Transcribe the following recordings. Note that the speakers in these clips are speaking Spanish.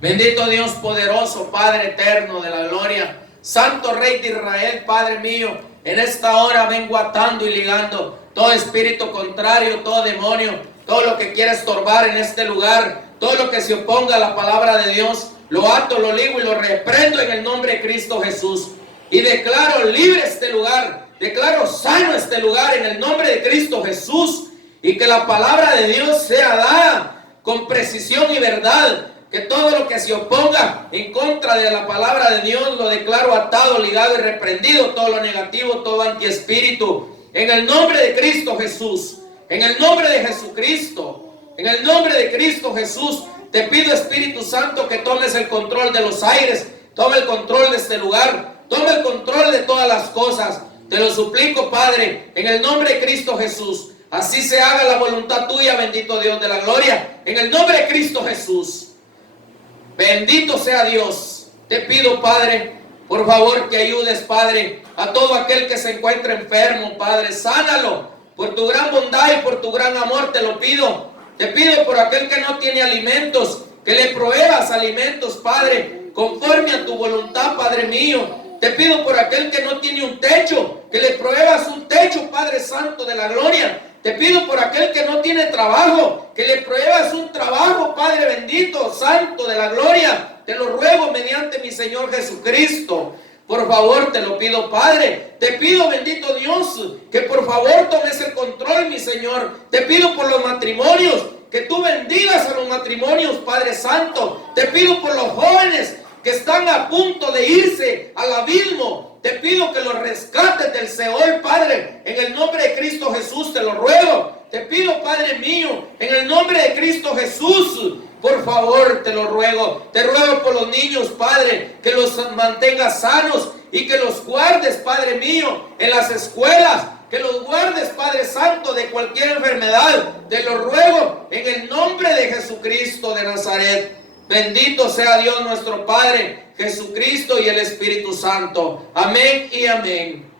Bendito Dios poderoso, Padre eterno de la gloria, Santo Rey de Israel, Padre mío, en esta hora vengo atando y ligando todo espíritu contrario, todo demonio, todo lo que quiera estorbar en este lugar, todo lo que se oponga a la palabra de Dios, lo ato, lo ligo y lo reprendo en el nombre de Cristo Jesús. Y declaro libre este lugar, declaro sano este lugar en el nombre de Cristo Jesús. Y que la palabra de Dios sea dada con precisión y verdad. Que todo lo que se oponga en contra de la palabra de Dios lo declaro atado, ligado y reprendido. Todo lo negativo, todo antiespíritu. En el nombre de Cristo Jesús. En el nombre de Jesucristo. En el nombre de Cristo Jesús. Te pido, Espíritu Santo, que tomes el control de los aires. Tome el control de este lugar. Tome el control de todas las cosas. Te lo suplico, Padre, en el nombre de Cristo Jesús. Así se haga la voluntad tuya, bendito Dios de la gloria. En el nombre de Cristo Jesús. Bendito sea Dios. Te pido, Padre, por favor que ayudes, Padre, a todo aquel que se encuentre enfermo, Padre. Sánalo. Por tu gran bondad y por tu gran amor te lo pido. Te pido por aquel que no tiene alimentos, que le proveas alimentos, Padre, conforme a tu voluntad, Padre mío. Te pido por aquel que no tiene un techo, que le proveas un techo, Padre Santo de la gloria. Te pido por aquel que no tiene trabajo, que le pruebas un trabajo, Padre bendito, Santo de la gloria. Te lo ruego mediante mi Señor Jesucristo. Por favor, te lo pido, Padre. Te pido, bendito Dios, que por favor tomes el control, mi Señor. Te pido por los matrimonios, que tú bendigas a los matrimonios, Padre Santo. Te pido por los jóvenes que están a punto de irse al abismo. Te pido que los rescates del Seol, Padre, en el nombre de Cristo Jesús, te lo ruego. Te pido, Padre mío, en el nombre de Cristo Jesús, por favor, te lo ruego. Te ruego por los niños, Padre, que los mantengas sanos y que los guardes, Padre mío, en las escuelas. Que los guardes, Padre Santo, de cualquier enfermedad. Te lo ruego en el nombre de Jesucristo de Nazaret. Bendito sea Dios nuestro Padre, Jesucristo y el Espíritu Santo. Amén y amén.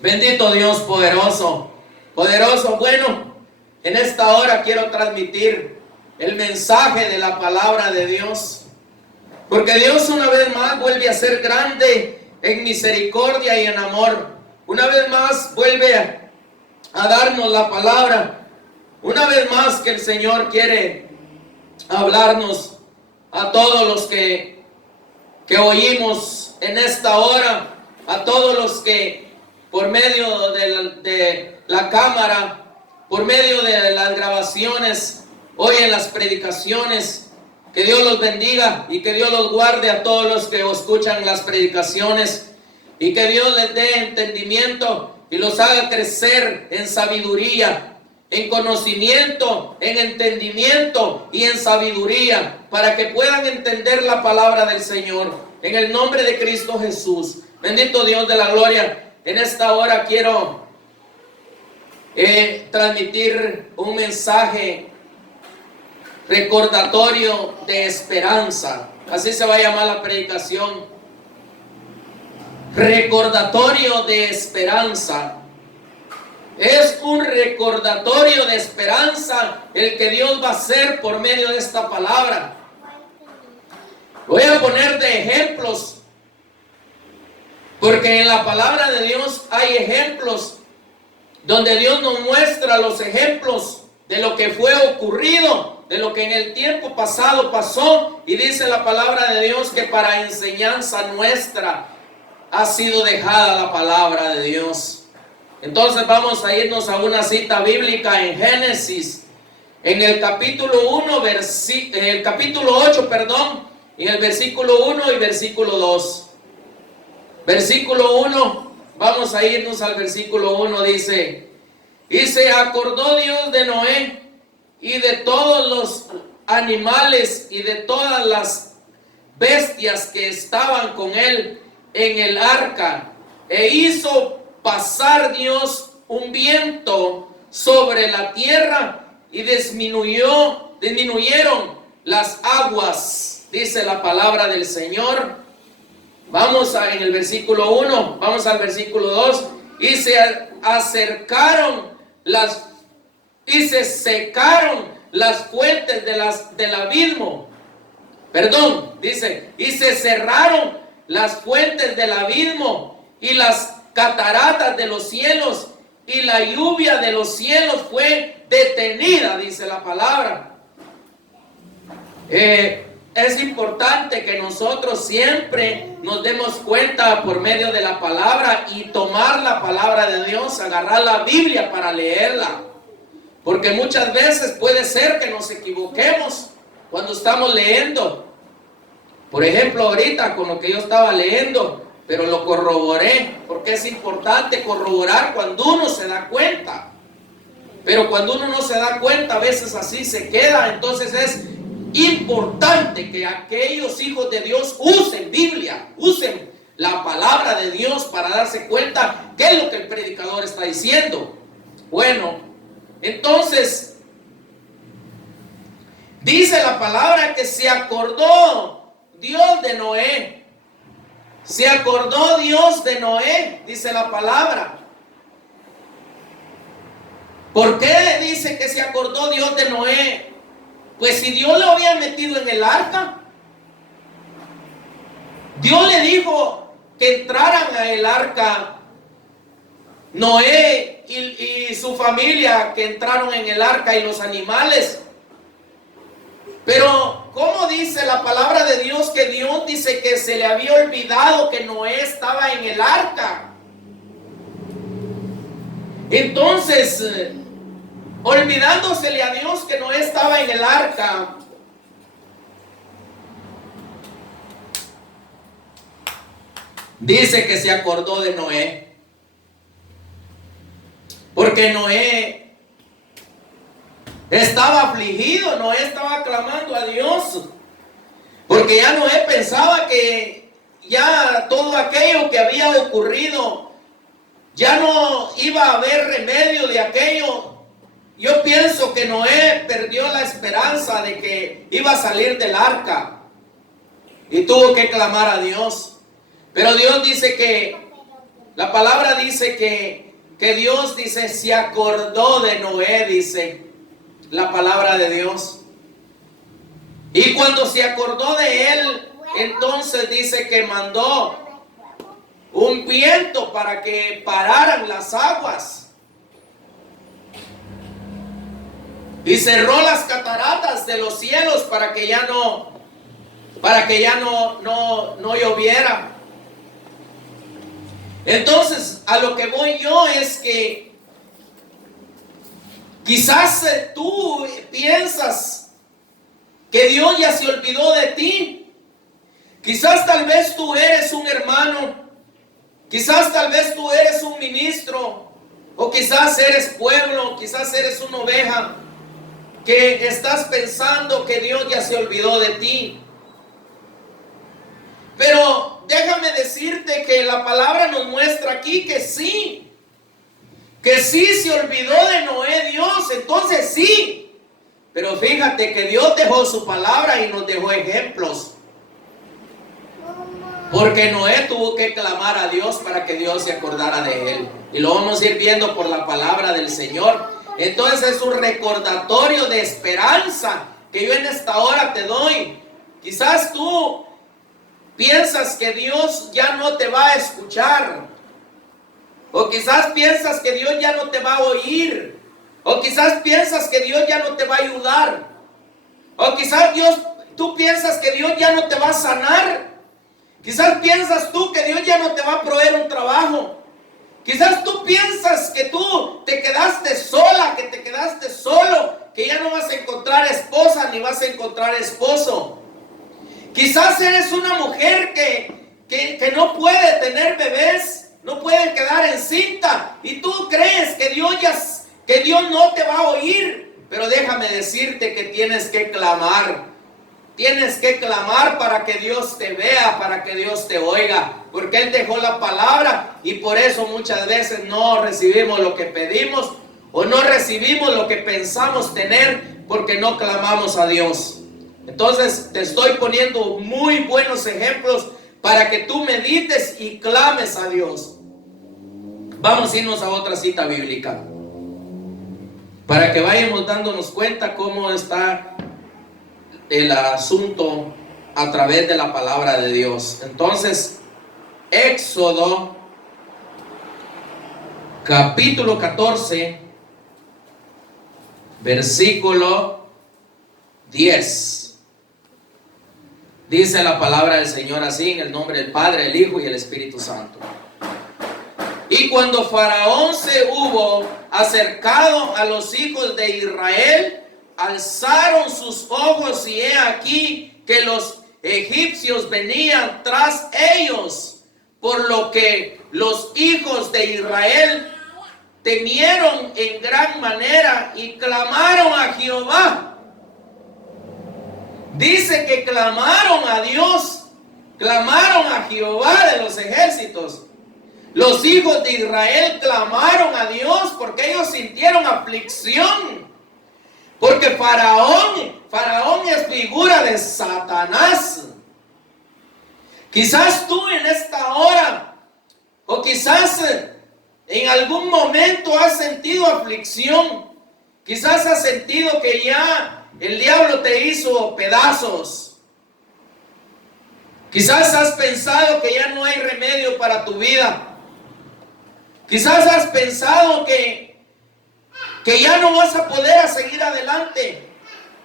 Bendito Dios poderoso, poderoso. Bueno, en esta hora quiero transmitir el mensaje de la palabra de Dios. Porque Dios una vez más vuelve a ser grande en misericordia y en amor. Una vez más vuelve a darnos la palabra. Una vez más que el Señor quiere hablarnos a todos los que oímos en esta hora, a todos los que por medio de la cámara, por medio de las grabaciones, oyen las predicaciones. Que Dios los bendiga y que Dios los guarde a todos los que escuchan las predicaciones, y que Dios les dé entendimiento y los haga crecer en sabiduría, en conocimiento, en entendimiento y en sabiduría, para que puedan entender la palabra del Señor, en el nombre de Cristo Jesús. Bendito Dios de la gloria. En esta hora quiero transmitir un mensaje recordatorio de esperanza. Así se va a llamar la predicación. Recordatorio de esperanza. Es un recordatorio de esperanza el que Dios va a hacer por medio de esta palabra. Voy a poner de ejemplos, porque en la palabra de Dios hay ejemplos donde Dios nos muestra los ejemplos de lo que fue ocurrido, de lo que en el tiempo pasado pasó, y dice la palabra de Dios que para enseñanza nuestra ha sido dejada la palabra de Dios. Entonces vamos a irnos a una cita bíblica en Génesis, en el capítulo 1, en el capítulo 8, en el versículo 1 y versículo 2. Versículo 1, vamos a irnos al versículo 1, dice: y se acordó Dios de Noé y de todos los animales y de todas las bestias que estaban con él en el arca, e hizo pasar Dios un viento sobre la tierra y disminuyeron las aguas, dice la palabra del Señor. Vamos en el versículo 1, vamos al versículo 2. Y se secaron las fuentes del abismo, Perdón, dice, y se cerraron las fuentes del abismo y las cataratas de los cielos, y la lluvia de los cielos fue detenida, dice la palabra. Es importante que nosotros siempre nos demos cuenta por medio de la palabra y tomar la palabra de Dios, agarrar la Biblia para leerla. Porque muchas veces puede ser que nos equivoquemos cuando estamos leyendo. Por ejemplo, ahorita con lo que yo estaba leyendo, pero lo corroboré, porque es importante corroborar cuando uno se da cuenta. Pero cuando uno no se da cuenta, a veces así se queda. Entonces es importante que aquellos hijos de Dios usen Biblia, usen la palabra de Dios para darse cuenta qué es lo que el predicador está diciendo. Bueno, entonces dice la palabra que se acordó Dios de Noé. Se acordó Dios de Noé, dice la palabra. ¿Por qué dice que se acordó Dios de Noé? Pues si Dios lo había metido en el arca, Dios le dijo que entraran a el arca Noé y su familia, que entraron en el arca, y los animales. Pero ¿cómo dice la palabra de Dios que Dios dice que se le había olvidado que Noé estaba en el arca? Entonces, olvidándosele a Dios que Noé estaba en el arca, dice que se acordó de Noé. Porque Noé estaba afligido, Noé estaba clamando a Dios. Porque ya Noé pensaba que ya todo aquello que había ocurrido, ya no iba a haber remedio de aquello. Yo pienso que Noé perdió la esperanza de que iba a salir del arca y tuvo que clamar a Dios. Pero Dios dice que, la palabra dice que Dios dice, se acordó de Noé, dice la palabra de Dios. Y cuando se acordó de él, entonces dice que mandó un viento para que pararan las aguas. Y cerró las cataratas de los cielos para que ya no lloviera. Entonces, a lo que voy yo es que quizás tú piensas que Dios ya se olvidó de ti. Quizás tal vez tú eres un hermano, quizás tal vez tú eres un ministro, o quizás eres pueblo, quizás eres una oveja, que estás pensando que Dios ya se olvidó de ti. Pero déjame decirte que la palabra nos muestra aquí que sí se olvidó de Noé Dios, entonces sí. Pero fíjate que Dios dejó su palabra y nos dejó ejemplos. Porque Noé tuvo que clamar a Dios para que Dios se acordara de él. Y lo vamos a ir viendo por la palabra del Señor. Entonces es un recordatorio de esperanza que yo en esta hora te doy. Quizás tú piensas que Dios ya no te va a escuchar. O quizás piensas que Dios ya no te va a oír. O quizás piensas que Dios ya no te va a ayudar. O quizás tú piensas que Dios ya no te va a sanar. Quizás piensas tú que Dios ya no te va a proveer un trabajo. Quizás tú piensas que tú te quedaste sola, que te quedaste solo, que ya no vas a encontrar esposa ni vas a encontrar esposo. Quizás eres una mujer que no puede tener bebés, no puede quedar encinta, y tú crees que Dios no te va a oír. Pero déjame decirte que tienes que clamar. Tienes que clamar para que Dios te vea, para que Dios te oiga, porque Él dejó la palabra y por eso muchas veces no recibimos lo que pedimos o no recibimos lo que pensamos tener porque no clamamos a Dios. Entonces te estoy poniendo muy buenos ejemplos para que tú medites y clames a Dios. Vamos a irnos a otra cita bíblica para que vayamos dándonos cuenta cómo está el asunto a través de la palabra de Dios. Entonces, Éxodo capítulo 14, versículo 10. Dice la palabra del Señor así, en el nombre del Padre, el Hijo y el Espíritu Santo. Y cuando Faraón se hubo acercado a los hijos de Israel, alzaron sus ojos y he aquí que los egipcios venían tras ellos, por lo que los hijos de Israel temieron en gran manera y clamaron a Jehová. Dice que clamaron a Dios, clamaron a Jehová de los ejércitos. Los hijos de Israel clamaron a Dios porque ellos sintieron aflicción. Porque Faraón es figura de Satanás. Quizás tú en esta hora, o quizás en algún momento has sentido aflicción. Quizás has sentido que ya el diablo te hizo pedazos. Quizás has pensado que ya no hay remedio para tu vida. Quizás has pensado que ya no vas a poder seguir adelante.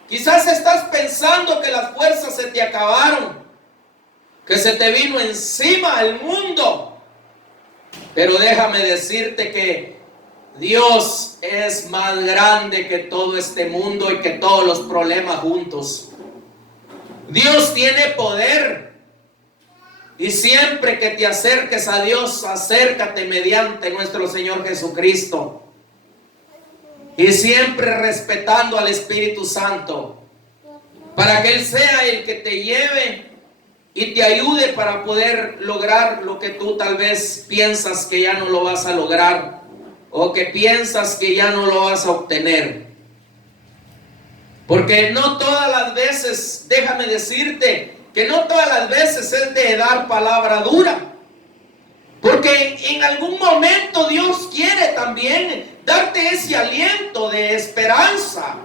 Quizás estás pensando que las fuerzas se te acabaron, que se te vino encima el mundo. Pero déjame decirte que Dios es más grande que todo este mundo y que todos los problemas juntos. Dios tiene poder. Y siempre que te acerques a Dios, acércate mediante nuestro Señor Jesucristo. Y siempre respetando al Espíritu Santo, para que Él sea el que te lleve y te ayude para poder lograr lo que tú tal vez piensas que ya no lo vas a lograr, o que piensas que ya no lo vas a obtener. Porque no todas las veces, déjame decirte, que no todas las veces es de dar palabra dura. Porque en algún momento Dios quiere también darte ese aliento de esperanza.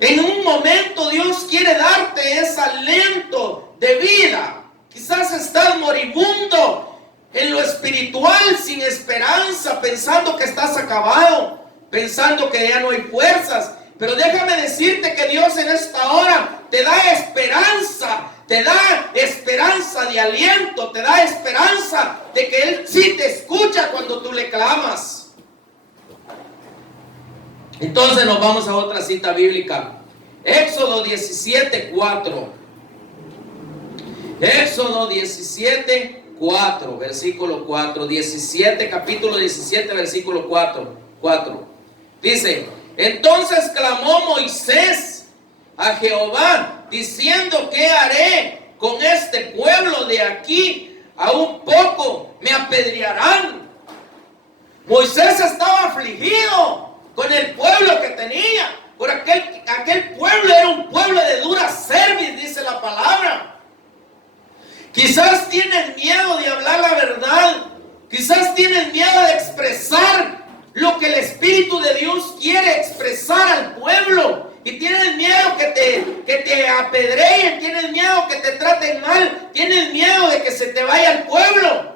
En un momento Dios quiere darte ese aliento de vida. Quizás estás moribundo en lo espiritual, sin esperanza, pensando que estás acabado, pensando que ya no hay fuerzas. Pero déjame decirte que Dios en esta hora te da esperanza. Te da esperanza de aliento, te da esperanza de que Él sí te escucha cuando tú le clamas. Entonces nos vamos a otra cita bíblica. Éxodo 17:4. Éxodo 17:4, versículo 4. 17, capítulo 17, versículo 4. Dice: entonces clamó Moisés a Jehová, diciendo: ¿qué haré con este pueblo de aquí? A un poco me apedrearán. Moisés estaba afligido con el pueblo que tenía. Por aquel pueblo era un pueblo de dura cerviz, dice la palabra. Quizás tienes miedo de hablar la verdad. Quizás tienes miedo de expresar lo que el Espíritu de Dios quiere expresar al pueblo. Y tienes miedo que te apedreen, tienes miedo que te traten mal, tienes miedo de que se te vaya el pueblo.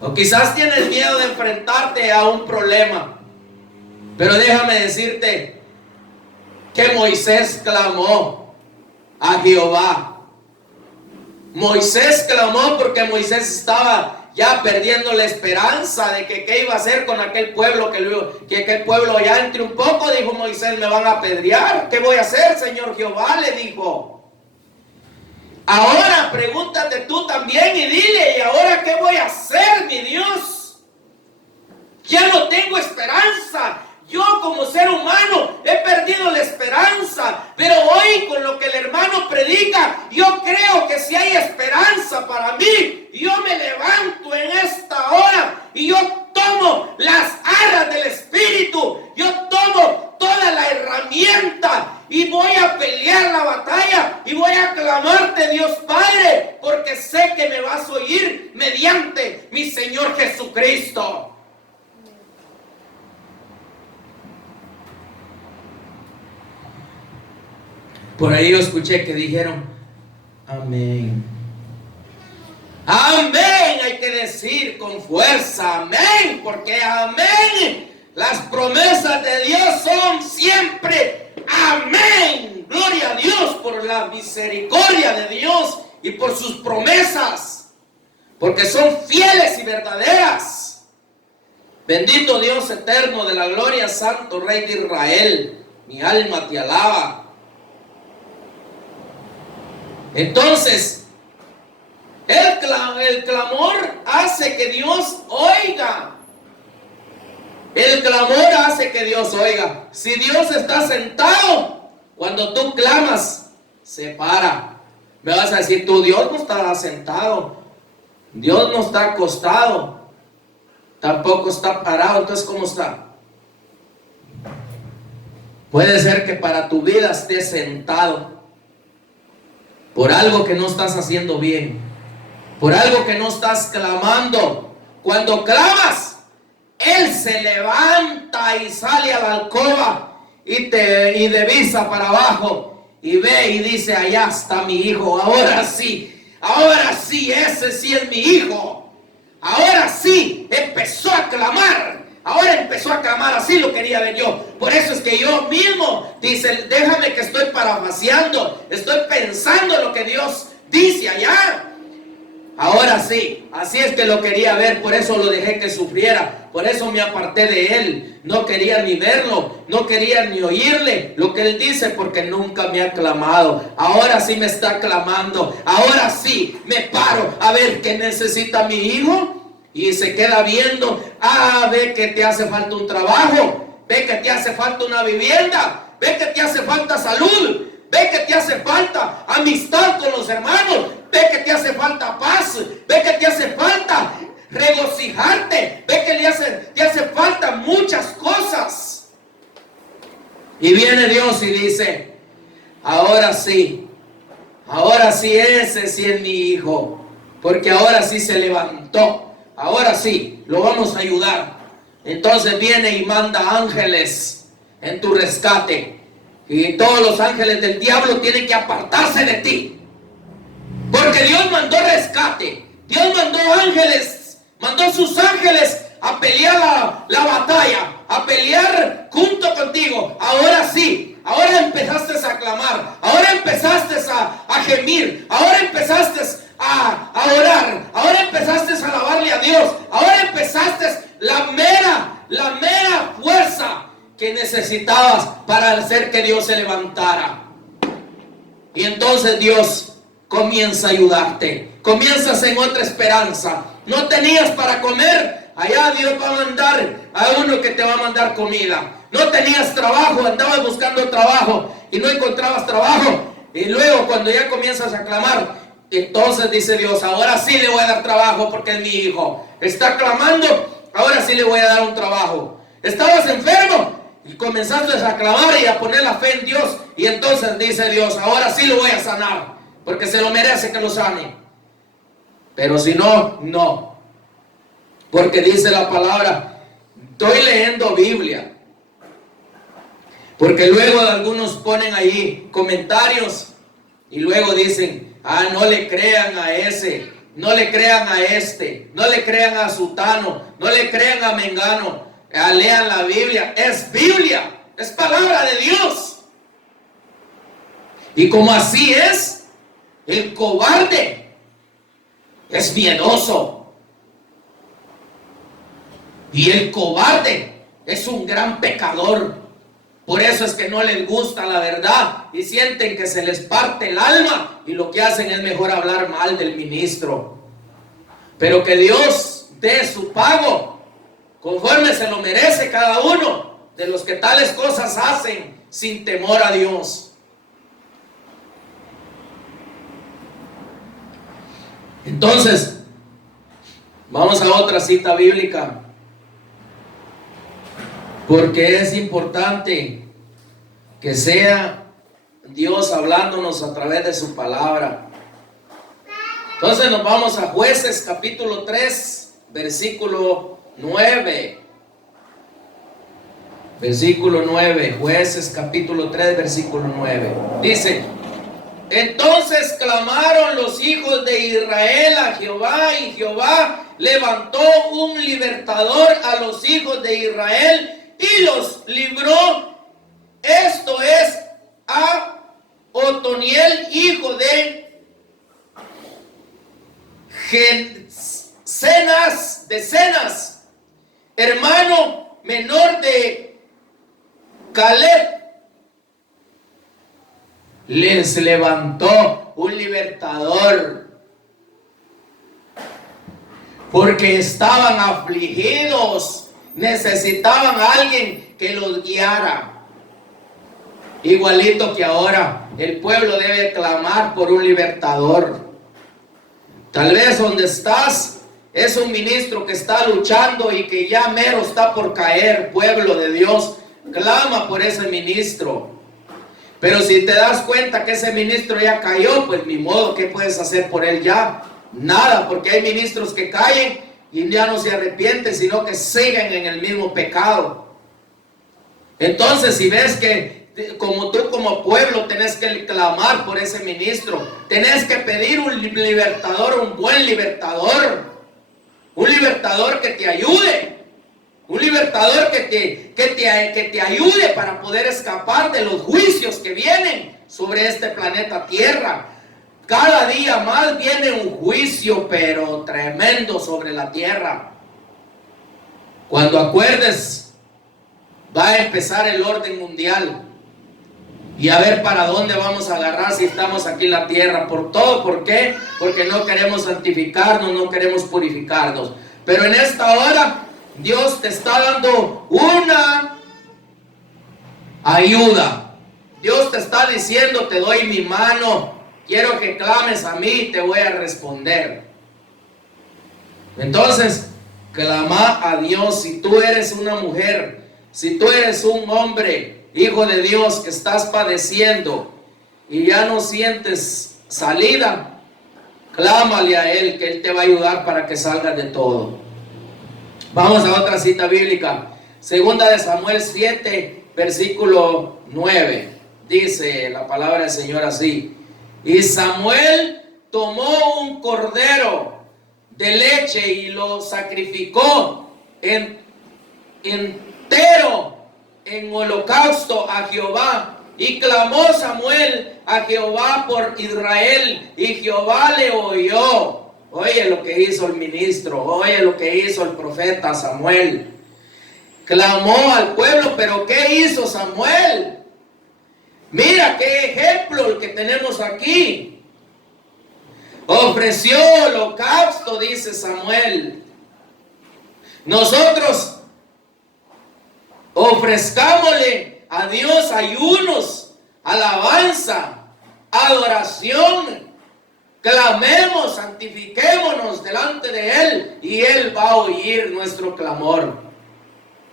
O quizás tienes miedo de enfrentarte a un problema. Pero déjame decirte que Moisés clamó a Jehová. Moisés clamó porque Moisés estaba ya perdiendo la esperanza de que qué iba a hacer con aquel pueblo, que aquel pueblo ya entre un poco, dijo Moisés, me van a apedrear. ¿Qué voy a hacer, Señor Jehová?, le dijo. Ahora pregúntate tú también y dile: ¿y ahora qué voy a hacer, mi Dios? Ya no tengo esperanza. Yo como ser humano he perdido la esperanza, pero hoy con lo que el hermano predica, yo creo que si hay esperanza para mí. Yo me levanto en esta hora y yo tomo las arras del Espíritu, yo tomo toda la herramienta y voy a pelear la batalla y voy a clamarte, Dios Padre, porque sé que me vas a oír mediante mi Señor Jesucristo. Por ahí yo escuché que dijeron amén. Amén, hay que decir con fuerza, amén, porque amén, las promesas de Dios son siempre amén. Gloria a Dios por la misericordia de Dios y por sus promesas, porque son fieles y verdaderas. Bendito Dios eterno de la gloria, Santo Rey de Israel, mi alma te alaba. Entonces, el clamor hace que Dios oiga. El clamor hace que Dios oiga. Si Dios está sentado, cuando tú clamas, se para. Me vas a decir tú, Dios no está sentado, Dios no está acostado, tampoco está parado. Entonces, ¿cómo está? Puede ser que para tu vida estés sentado por algo que no estás haciendo bien, por algo que no estás clamando. Cuando clamas, Él se levanta y sale a la alcoba y divisa para abajo y ve y dice: allá está mi hijo. Ahora sí, ese sí es mi hijo. Ahora sí, empezó a clamar. Ahora empezó a clamar, así lo quería ver yo. Por eso es que yo mismo, dice, déjame que estoy parafraseando, estoy pensando en lo que Dios dice allá. Ahora sí, así es que lo quería ver, por eso lo dejé que sufriera, por eso me aparté de él. No quería ni verlo, no quería ni oírle lo que él dice, porque nunca me ha clamado. Ahora sí me está clamando, ahora sí me paro a ver qué necesita mi hijo. Y se queda viendo, ve que te hace falta un trabajo, ve que te hace falta una vivienda, ve que te hace falta salud, ve que te hace falta amistad con los hermanos, ve que te hace falta paz, ve que te hace falta regocijarte, ve que te hace falta muchas cosas. Y viene Dios y dice: ahora sí, ese sí es mi hijo, porque ahora sí se levantó. Ahora sí, lo vamos a ayudar. Entonces viene y manda ángeles en tu rescate. Y todos los ángeles del diablo tienen que apartarse de ti. Porque Dios mandó rescate. Dios mandó ángeles, mandó sus ángeles a pelear la batalla, a pelear junto contigo. Ahora sí, ahora empezaste a clamar, ahora empezaste a gemir, ahora empezaste a orar, ahora empezaste a alabarle a Dios, ahora empezaste la mera fuerza que necesitabas para hacer que Dios se levantara. Y entonces Dios comienza a ayudarte, comienzas en otra esperanza. No tenías para comer, allá Dios va a mandar a uno que te va a mandar comida. No tenías trabajo, andabas buscando trabajo y no encontrabas trabajo. Y luego cuando ya comienzas a clamar, entonces dice Dios: ahora sí le voy a dar trabajo porque es mi hijo. Está clamando, ahora sí le voy a dar un trabajo. Estabas enfermo y comenzaste a clamar y a poner la fe en Dios. Y entonces dice Dios: ahora sí lo voy a sanar, porque se lo merece que lo sane. Pero si no, no. Porque dice la palabra, estoy leyendo Biblia. Porque luego algunos ponen ahí comentarios y luego dicen: no le crean a ese, no le crean a este, no le crean a sutano, no le crean a mengano. Lean la Biblia, es palabra de Dios. Y como así es, el cobarde es miedoso. Y el cobarde es un gran pecador. Por eso es que no les gusta la verdad y sienten que se les parte el alma, y lo que hacen es mejor hablar mal del ministro. Pero que Dios dé su pago conforme se lo merece cada uno de los que tales cosas hacen sin temor a Dios. Entonces, vamos a otra cita bíblica, porque es importante que sea Dios hablándonos a través de su palabra. Entonces nos vamos a Jueces capítulo 3, versículo 9. Versículo 9, Jueces capítulo 3, versículo 9. Dice: Entonces clamaron los hijos de Israel a Jehová, y Jehová levantó un libertador a los hijos de Israel y los libró. Esto es a Otoniel, hijo de Cenas, hermano menor de Caleb. Les levantó un libertador porque estaban afligidos, necesitaban a alguien que los guiara. Igualito que ahora, el pueblo debe clamar por un libertador. Tal vez donde estás es un ministro que está luchando y que ya mero está por caer. Pueblo de Dios, clama por ese ministro. Pero si te das cuenta que ese ministro ya cayó, pues ni modo, ¿qué puedes hacer por él ya? Nada, porque hay ministros que caen y ya no se arrepienten, sino que siguen en el mismo pecado. Entonces, si ves que como tú como pueblo tenés que clamar por ese ministro, tenés que pedir un libertador, un buen libertador, un libertador que te ayude, un libertador que te ayude para poder escapar de los juicios que vienen sobre este planeta Tierra. Cada día más viene un juicio, pero tremendo, sobre la tierra. Cuando acuerdes, va a empezar el orden mundial. Y a ver para dónde vamos a agarrar si estamos aquí en la tierra. Por todo, ¿por qué? Porque no queremos santificarnos, no queremos purificarnos. Pero en esta hora, Dios te está dando una ayuda. Dios te está diciendo, te doy mi mano. Quiero que clames a mí y te voy a responder. Entonces, clama a Dios. Si tú eres una mujer, si tú eres un hombre, hijo de Dios, que estás padeciendo y ya no sientes salida, clámale a Él, que Él te va a ayudar para que salgas de todo. Vamos a otra cita bíblica. Segunda de Samuel 7, versículo 9. Dice la palabra del Señor así: y Samuel tomó un cordero de leche y lo sacrificó entero en holocausto a Jehová. Y clamó Samuel a Jehová por Israel, y Jehová le oyó. Oye lo que hizo el ministro, oye lo que hizo el profeta Samuel. Clamó al pueblo, pero ¿qué hizo Samuel? Mira qué ejemplo el que tenemos aquí. Ofreció holocausto, dice Samuel. Nosotros ofrezcámosle a Dios ayunos, alabanza, adoración. Clamemos, santifiquémonos delante de Él y Él va a oír nuestro clamor.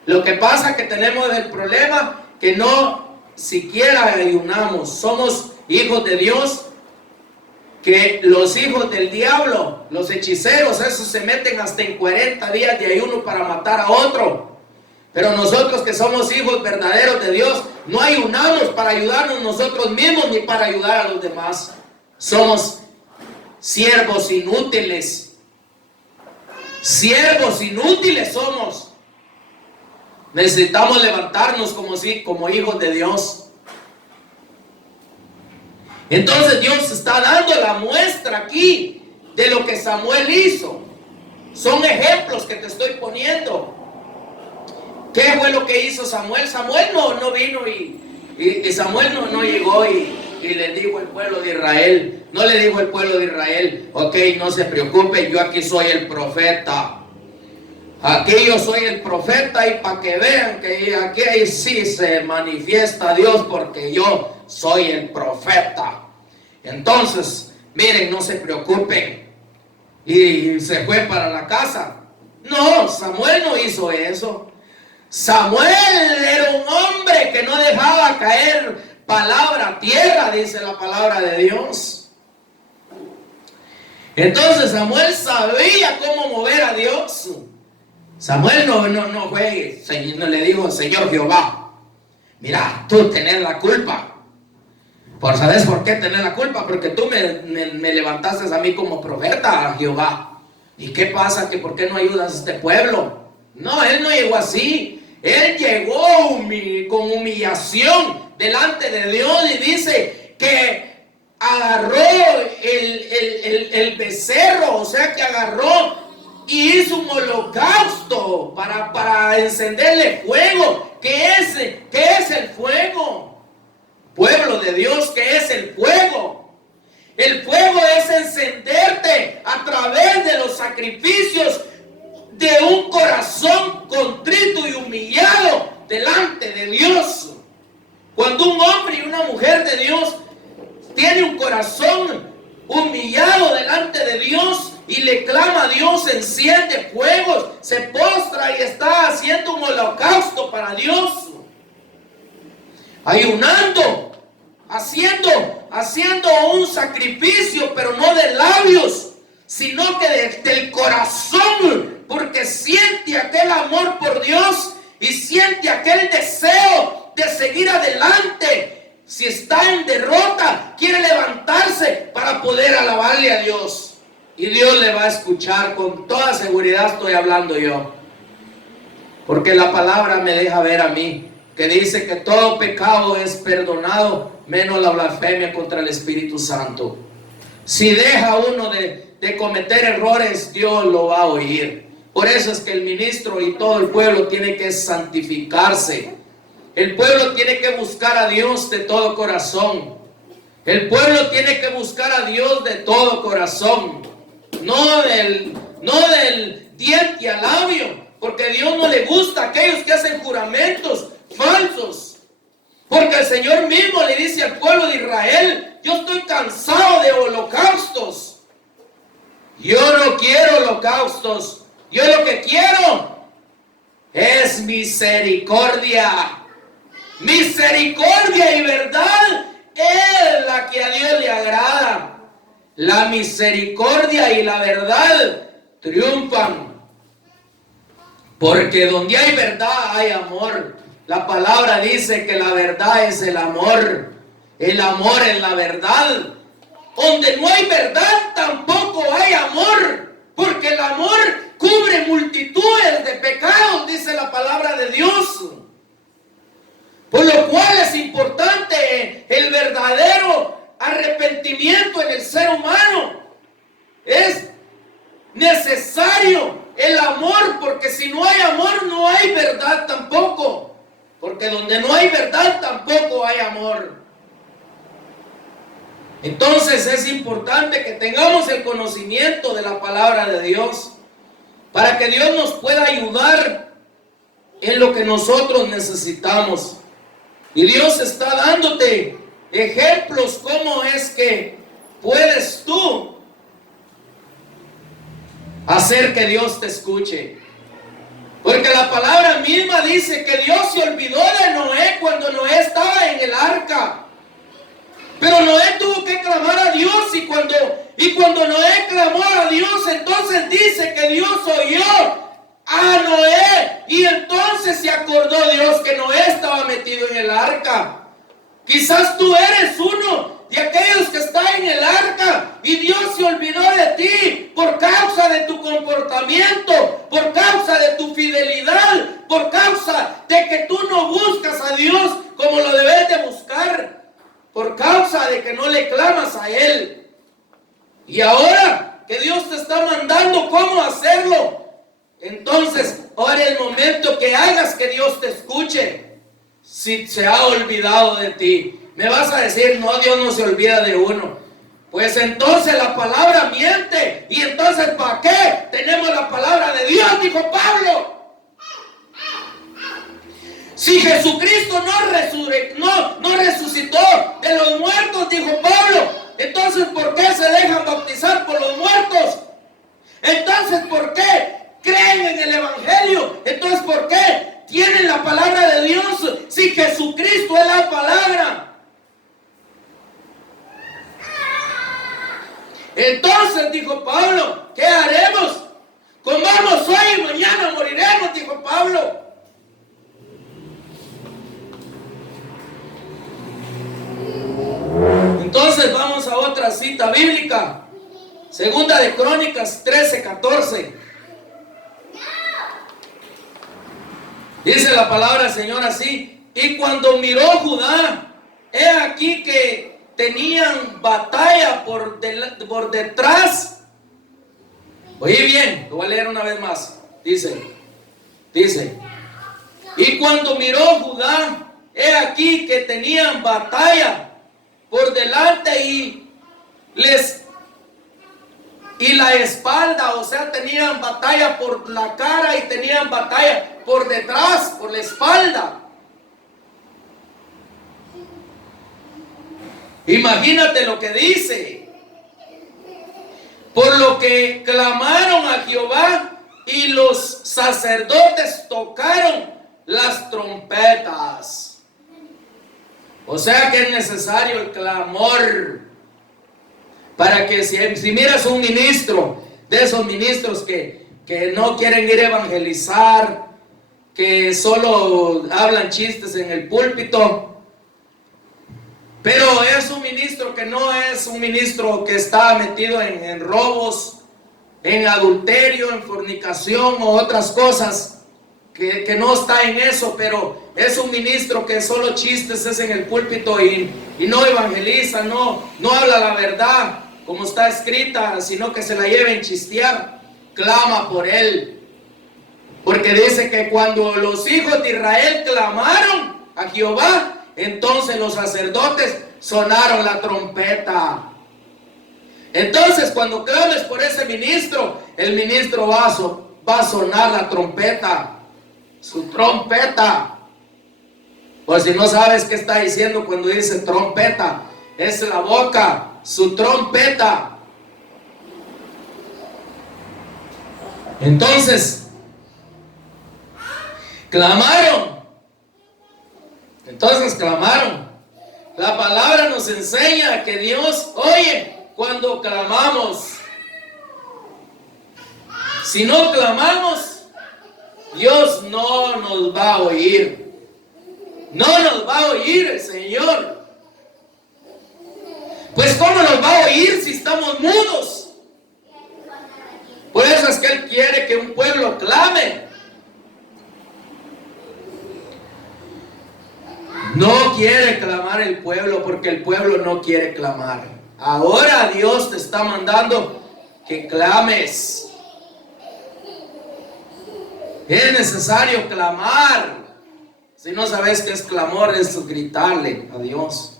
Lo que pasa es que tenemos el problema que no siquiera ayunamos. Somos hijos de Dios, que los hijos del diablo, los hechiceros, esos se meten hasta en 40 días de ayuno para matar a otro. Pero nosotros que somos hijos verdaderos de Dios, no ayunamos para ayudarnos nosotros mismos ni para ayudar a los demás. Somos siervos inútiles. Siervos inútiles somos. Necesitamos levantarnos como hijos de Dios. Entonces Dios está dando la muestra aquí de lo que Samuel hizo. Son ejemplos que te estoy poniendo. ¿Qué fue lo que hizo Samuel? Samuel no vino y Samuel no llegó y le dijo al pueblo de Israel. No le dijo al pueblo de Israel: ok, no se preocupe, yo aquí soy el profeta. Aquí yo soy el profeta, y para que vean que aquí sí se manifiesta Dios, porque yo soy el profeta. Entonces, miren, no se preocupen. Y se fue para la casa. No, Samuel no hizo eso. Samuel era un hombre que no dejaba caer palabra a tierra, dice la palabra de Dios. Entonces Samuel sabía cómo mover a Dios. Samuel no fue, no le dijo: Señor Jehová, mira, tú tenés la culpa. ¿Sabes por qué tener la culpa? Porque tú me levantaste a mí como profeta, Jehová. ¿Y qué pasa? ¿Que por qué no ayudas a este pueblo? No, él no llegó así. Él llegó con humillación delante de Dios y dice que agarró el becerro, o sea que agarró y hizo un holocausto para encenderle fuego. ¿Qué es el fuego? Pueblo de Dios, ¿qué es el fuego? El fuego es encenderte a través de los sacrificios de un corazón contrito y humillado delante de Dios. Cuando un hombre y una mujer de Dios tiene un corazón humillado delante de Dios y le clama a Dios, enciende fuegos, se postra y está haciendo un holocausto para Dios, ayunando, haciendo un sacrificio, pero no de labios, sino que del corazón, porque siente aquel amor por Dios y siente aquel deseo de seguir adelante. Si está en derrota, quiere levantarse para poder alabarle a Dios. Y Dios le va a escuchar, con toda seguridad estoy hablando yo. Porque la palabra me deja ver a mí, que dice que todo pecado es perdonado, menos la blasfemia contra el Espíritu Santo. Si deja uno de cometer errores, Dios lo va a oír. Por eso es que el ministro y todo el pueblo tiene que santificarse. El pueblo tiene que buscar a Dios de todo corazón. El pueblo tiene que buscar a Dios de todo corazón. No del diente al labio. Porque a Dios no le gusta a aquellos que hacen juramentos falsos. Porque el Señor mismo le dice al pueblo de Israel: yo estoy cansado de holocaustos. Yo no quiero holocaustos. Yo lo que quiero es misericordia. Misericordia y verdad es la que a Dios le agrada. La misericordia y la verdad triunfan. Porque donde hay verdad hay amor. La palabra dice que la verdad es el amor. El amor es la verdad. Donde no hay verdad tampoco hay amor. Porque el amor cubre multitudes de pecados, dice la palabra de Dios. Por lo cual es importante el verdadero arrepentimiento en el ser humano. Es necesario el amor, porque si no hay amor no hay verdad tampoco. Porque donde no hay verdad tampoco hay amor. Entonces es importante que tengamos el conocimiento de la palabra de Dios, para que Dios nos pueda ayudar en lo que nosotros necesitamos. Y Dios está dándote ejemplos cómo es que puedes tú hacer que Dios te escuche. Porque la palabra misma dice que Dios se olvidó de Noé cuando Noé estaba en el arca. Pero Noé tuvo que clamar a Dios, y cuando Noé clamó a Dios, entonces dice que Dios oyó a Noé, y entonces se acordó Dios que Noé estaba metido en el arca. Quizás tú eres uno de aquellos que están en el arca y Dios se olvidó de ti por causa de tu comportamiento, por causa de tu fidelidad, por causa de que tú no buscas a Dios como lo debes de buscar, por causa de que no le clamas a Él. Y ahora que Dios te está mandando cómo hacerlo, entonces ahora es el momento que hagas que Dios te escuche. Si se ha olvidado de ti, me vas a decir: no, Dios no se olvida de uno. Pues entonces la palabra miente. Y entonces ¿para qué tenemos la palabra de Dios? Dijo Pablo. Si Jesucristo no resucitó de los muertos, dijo Pablo, entonces ¿por qué se dejan bautizar por los muertos? Entonces ¿por qué creen en el Evangelio? Entonces ¿por qué tienen la palabra de Dios si Jesucristo es la palabra? Entonces dijo Pablo, ¿qué haremos? Comamos hoy y mañana moriremos, dijo Pablo. otra cita bíblica. Segunda de Crónicas 13:14. Dice la palabra del Señor así: y cuando miró Judá, he aquí que tenían batalla por detrás. Oí bien, lo voy a leer una vez más. Dice, y cuando miró Judá, he aquí que tenían batalla por delante y la espalda, o sea, tenían batalla por la cara y tenían batalla por detrás, por la espalda. Imagínate lo que dice: por lo que clamaron a Jehová y los sacerdotes tocaron las trompetas. O sea que es necesario el clamor para que si miras un ministro, de esos ministros que no quieren ir a evangelizar, que solo hablan chistes en el púlpito, pero es un ministro que no es un ministro que está metido en robos, en adulterio, en fornicación o otras cosas, que no está en eso, pero es un ministro que solo chistes es en el púlpito y no evangeliza, no habla la verdad como está escrita, sino que se la lleva en chistear. Clama por él, porque dice que cuando los hijos de Israel clamaron a Jehová, entonces los sacerdotes sonaron la trompeta. Entonces cuando clames por ese ministro, el ministro va a sonar la trompeta, su trompeta. Pues si no sabes qué está diciendo cuando dice trompeta, es la boca, su trompeta. Entonces clamaron. La palabra nos enseña que Dios oye cuando clamamos. Si no clamamos, Dios no nos va a oír. No nos va a oír el Señor. Pues ¿cómo nos va a oír si estamos mudos? Por eso es que Él quiere que un pueblo clame. No quiere clamar el pueblo porque el pueblo no quiere clamar. Ahora Dios te está mandando que clames. Es necesario clamar. Si no sabes qué es clamor, es gritarle a Dios,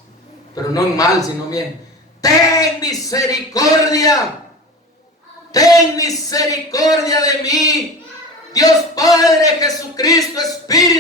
pero no en mal, sino bien: ten misericordia de mí, Dios Padre, Jesucristo, Espíritu